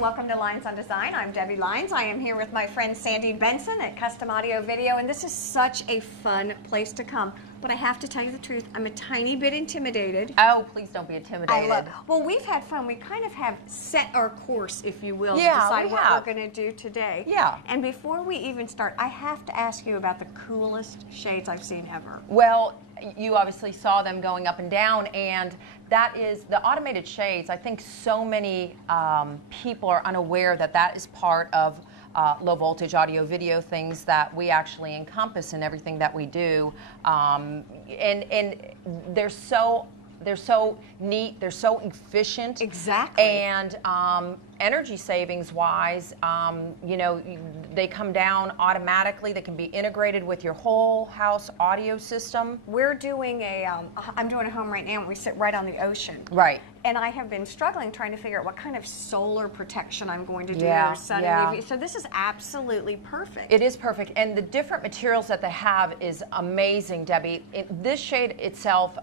Welcome to Lynes on Design. I'm Debbie Lynes. I am here with my friend Sandy Benson at Custom Audio Video, and this is such a fun place to come. But I have to tell you the truth, I'm a tiny bit intimidated. Oh, please don't be intimidated. Well, we've had fun. We kind of have set our course, if you will, yeah, to decide what we're going to do today. Yeah. And before we even start, I have to ask you about the coolest shades I've seen ever. Well, you obviously saw them going up and down, and that is the automated shades. I think so many people are unaware that that is part of low voltage audio video things that we actually encompass in everything that we do, and they're so neat, they're so efficient. Exactly. And energy savings wise, you know, they come down automatically. They can be integrated with your whole house audio system. We're doing I'm doing a home right now, and we sit right on the ocean. Right. And I have been struggling trying to figure out what kind of solar protection I'm going to do. Yeah, Sun yeah. and UV. So this is absolutely perfect. It is perfect, and the different materials that they have is amazing, Debbie. This shade itself,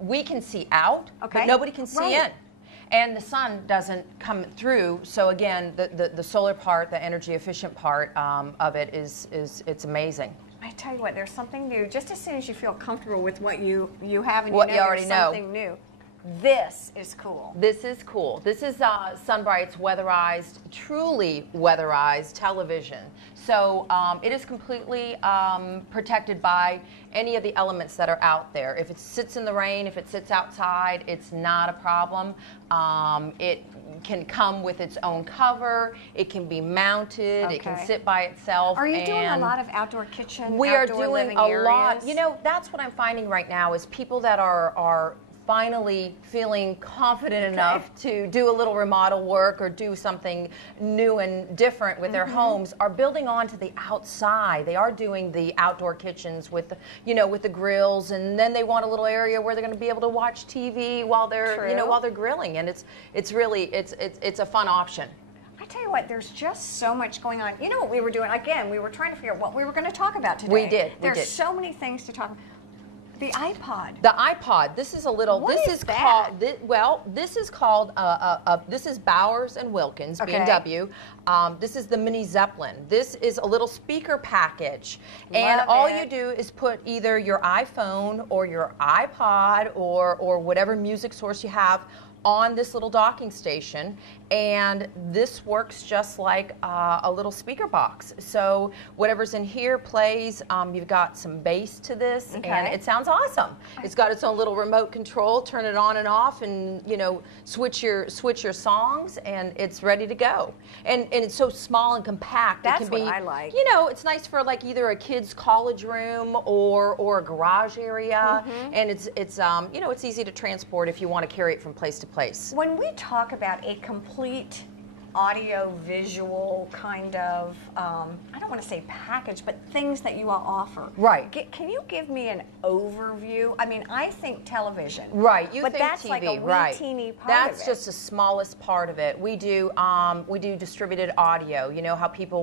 we can see out, but nobody can see in. And the sun doesn't come through, so again, the solar part, the energy efficient part of it it's amazing. I tell you what, there's something new. Just as soon as you feel comfortable with what you have, and what you you already know, something new. This is cool. This is cool. This is Sunbright's weatherized, truly weatherized television. So it is completely protected by any of the elements that are out there. If it sits in the rain, if it sits outside, it's not a problem. It can come with its own cover. It can be mounted. It can sit by itself. Are you doing a lot of outdoor kitchen? We are doing living a areas? lot. You know, that's what I'm finding right now is people that are finally feeling confident enough to do a little remodel work or do something new and different with their homes are building on to the outside. They are doing the outdoor kitchens with the, you know, with the grills, and then they want a little area where they're going to be able to watch TV while they're you know, while they're grilling, and it's really a fun option. I tell you what, there's just so much going on. You know what we were doing? Again, we were trying to figure out what we were going to talk about today. We did. There's so many things to talk about. The iPod. The iPod. This is a little. What this is called. This is called. This is Bowers and Wilkins B&W. This is the Mini Zeppelin. This is a little speaker package, and all you do is put either your iPhone or your iPod or whatever music source you have on this little docking station, and this works just like a little speaker box. So whatever's in here plays. You've got some bass to this, and it sounds awesome. It's got its own little remote control. Turn it on and off, and you know, switch your songs, and it's ready to go. And it's so small and compact. That's it can be, what I like. You know, it's nice for like either a kid's college room or a garage area, and it's you know, it's easy to transport if you want to carry it from place to place. When we talk about a complete audio visual kind of, I don't want to say package, but things that you all offer. Right. Can you give me an overview? I mean, I think television. Right. You but think that's TV, like a wee teeny part That's of it. just the smallest part of it. We do distributed audio. You know how people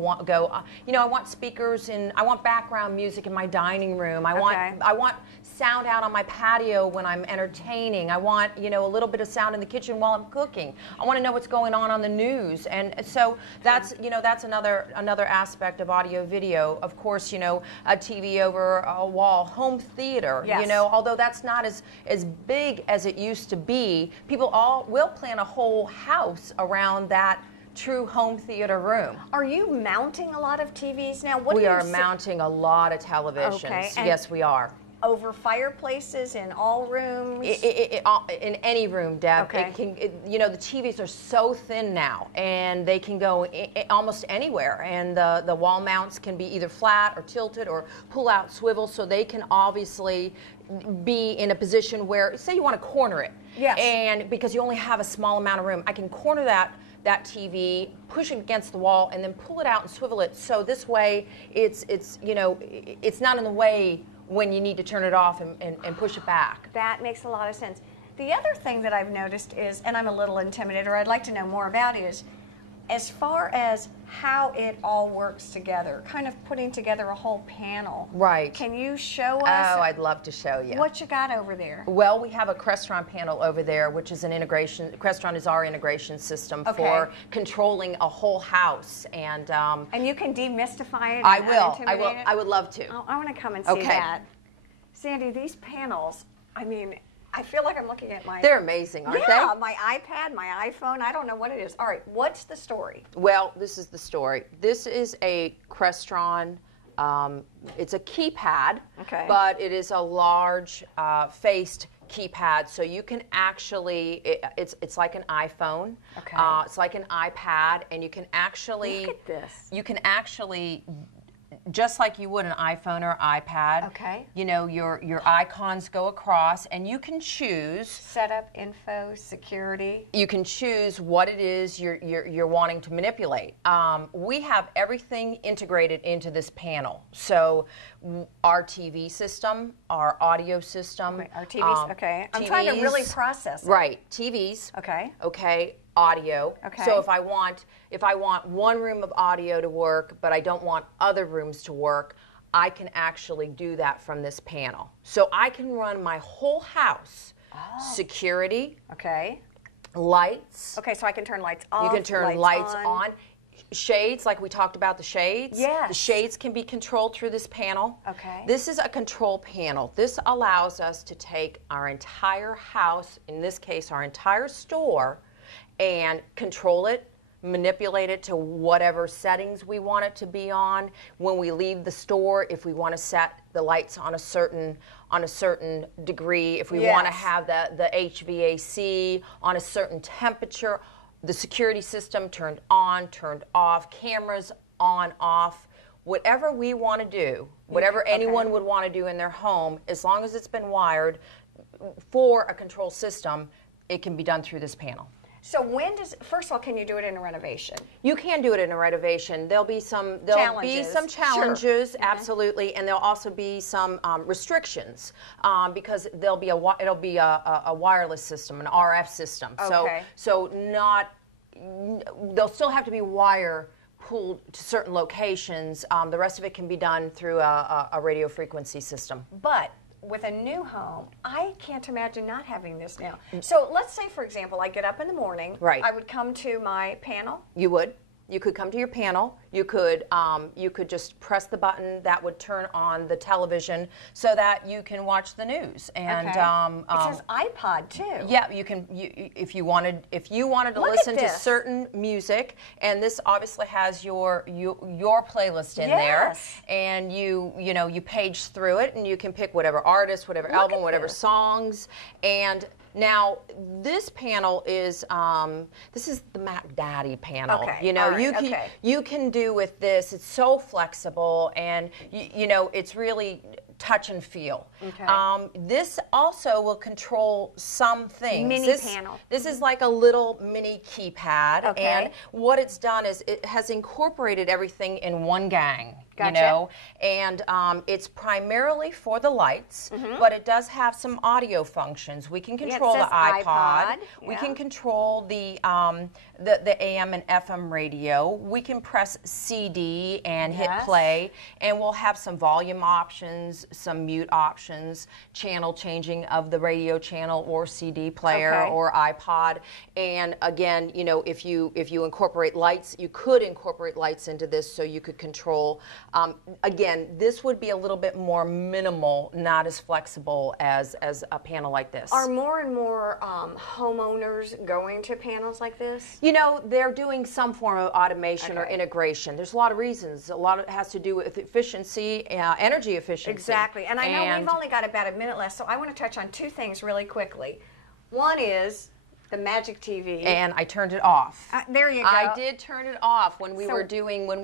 you know, I want speakers and I want background music in my dining room. I want sound out on my patio when I'm entertaining. I want, you know, a little bit of sound in the kitchen while I'm cooking. I want to know what's going on the news. And so that's, you know, that's another aspect of audio video. Of course, you know, a TV over a wall, home theater, you know, although that's not as big as it used to be, people will plan a whole house around that true home theater room. Are you mounting a lot of TVs now? We are mounting a lot of televisions. Okay. Yes, we are. Over fireplaces in all rooms? In any room, Deb. Okay. You know, the TVs are so thin now, and they can go almost anywhere. And the wall mounts can be either flat or tilted or pull out swivel, so they can obviously be in a position where, say you want to corner it. Yes. And because you only have a small amount of room, I can corner that that TV, push it against the wall, and then pull it out and swivel it. So this way, it's not in the way when you need to turn it off and push it back. That makes a lot of sense. The other thing that I've noticed is, and I'm a little intimidated, or I'd like to know more about, is as far as how it all works together, kind of putting together a whole panel. Right. Can you show us? Oh, I'd love to show you. What you got over there? Well, we have a Crestron panel over there, which is an integration. Crestron is our integration system for controlling a whole house, and you can demystify it. I will. I would love to. Oh, I want to come and see that. Sandy, these panels. I mean, I feel like I'm looking at my... They're amazing, aren't they? Yeah, my iPad, my iPhone, I don't know what it is. All right, what's the story? Well, this is the story. This is a Crestron, it's a keypad, but it is a large faced keypad, so you can actually, it's like an iPhone, it's like an iPad, and you can actually... Look at this. You can actually... Just like you would an iPhone or iPad, you know, your icons go across, and you can choose setup, info, security. You can choose what it is you're wanting to manipulate. We have everything integrated into this panel. So our TV system, our audio system, our TVs. I'm trying to really process it. Right, TVs. Audio. So if I want one room of audio to work, but I don't want other rooms to work, I can actually do that from this panel. So I can run my whole house. Security. Lights. So I can turn lights off. You can turn lights on. Shades, like we talked about the shades. Yes. The shades can be controlled through this panel. This is a control panel. This allows us to take our entire house, in this case our entire store, and control it, manipulate it to whatever settings we want it to be on. When we leave the store, if we want to set the lights on a certain degree, if we want to have the HVAC on a certain temperature, the security system turned on, turned off, cameras on, off, whatever we want to do, whatever anyone would want to do in their home, as long as it's been wired for a control system, it can be done through this panel. So first of all, can you do it in a renovation? You can do it in a renovation. There'll be some challenges, absolutely, and there'll also be some restrictions because it'll be a wireless system, an RF system. So they'll still have to be wire pulled to certain locations. The rest of it can be done through a radio frequency system. But with a new home, I can't imagine not having this now. So let's say, for example, I get up in the morning. I would come to my panel. You would. You could come to your panel. You could just press the button that would turn on the television so that you can watch the news. And it says iPod too. Yeah, you can. If you wanted to listen to certain music, and this obviously has your playlist in there, and you page through it, and you can pick whatever artist, whatever album, whatever songs, and. Now, this panel is this is the Mac Daddy panel. You can do with this. It's so flexible, and it's really touch and feel. This also will control some things. Mini panel. This is like a little mini keypad, and what it's done is it has incorporated everything in one gang. And it's primarily for the lights, but it does have some audio functions. We can control the iPod. We can control the AM and FM radio. We can press CD and hit play, and we'll have some volume options, some mute options, channel changing of the radio channel or CD player or iPod. And again, if you incorporate lights, you could incorporate lights into this, so you could control. Again, this would be a little bit more minimal, not as flexible as a panel like this. Are more and more homeowners going to panels like this? They're doing some form of automation or integration. There's a lot of reasons. A lot of it has to do with efficiency, energy efficiency. Exactly. And I know we've only got about a minute left, so I want to touch on two things really quickly. One is, The magic TV. And I turned it off. There you go. I did turn it off when we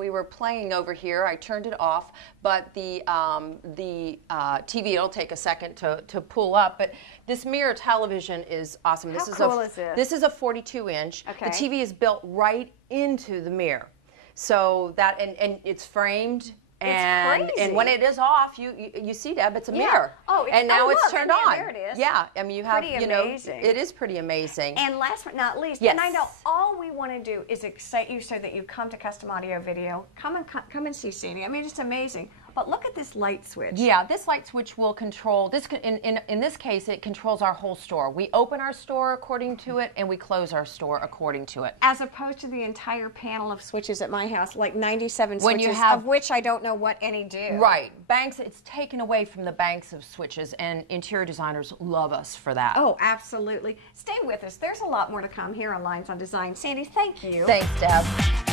were playing over here. I turned it off, but the TV, it'll take a second to pull up. But this mirror television is awesome. How cool is this? This is a 42-inch. Okay. The TV is built right into the mirror, so that and it's framed. And when it is off, you see, Deb, it's a mirror. Oh, and now it's turned on. There it is. Yeah, I mean you have Pretty amazing. it is pretty amazing. And last but not least, yes. and I know all we want to do is excite you so that you come to Custom Audio Video. Come and see Sandy. I mean, it's amazing. But look at this light switch. Yeah, this light switch will control this. In this case, it controls our whole store. We open our store according to it, and we close our store according to it. As opposed to the entire panel of switches at my house, like 97 When switches, you have, of which I don't know what any do. Right, banks. It's taken away from the banks of switches, and interior designers love us for that. Oh, absolutely. Stay with us. There's a lot more to come here on Lynes on Design. Sandy, thank you. Thanks, Deb.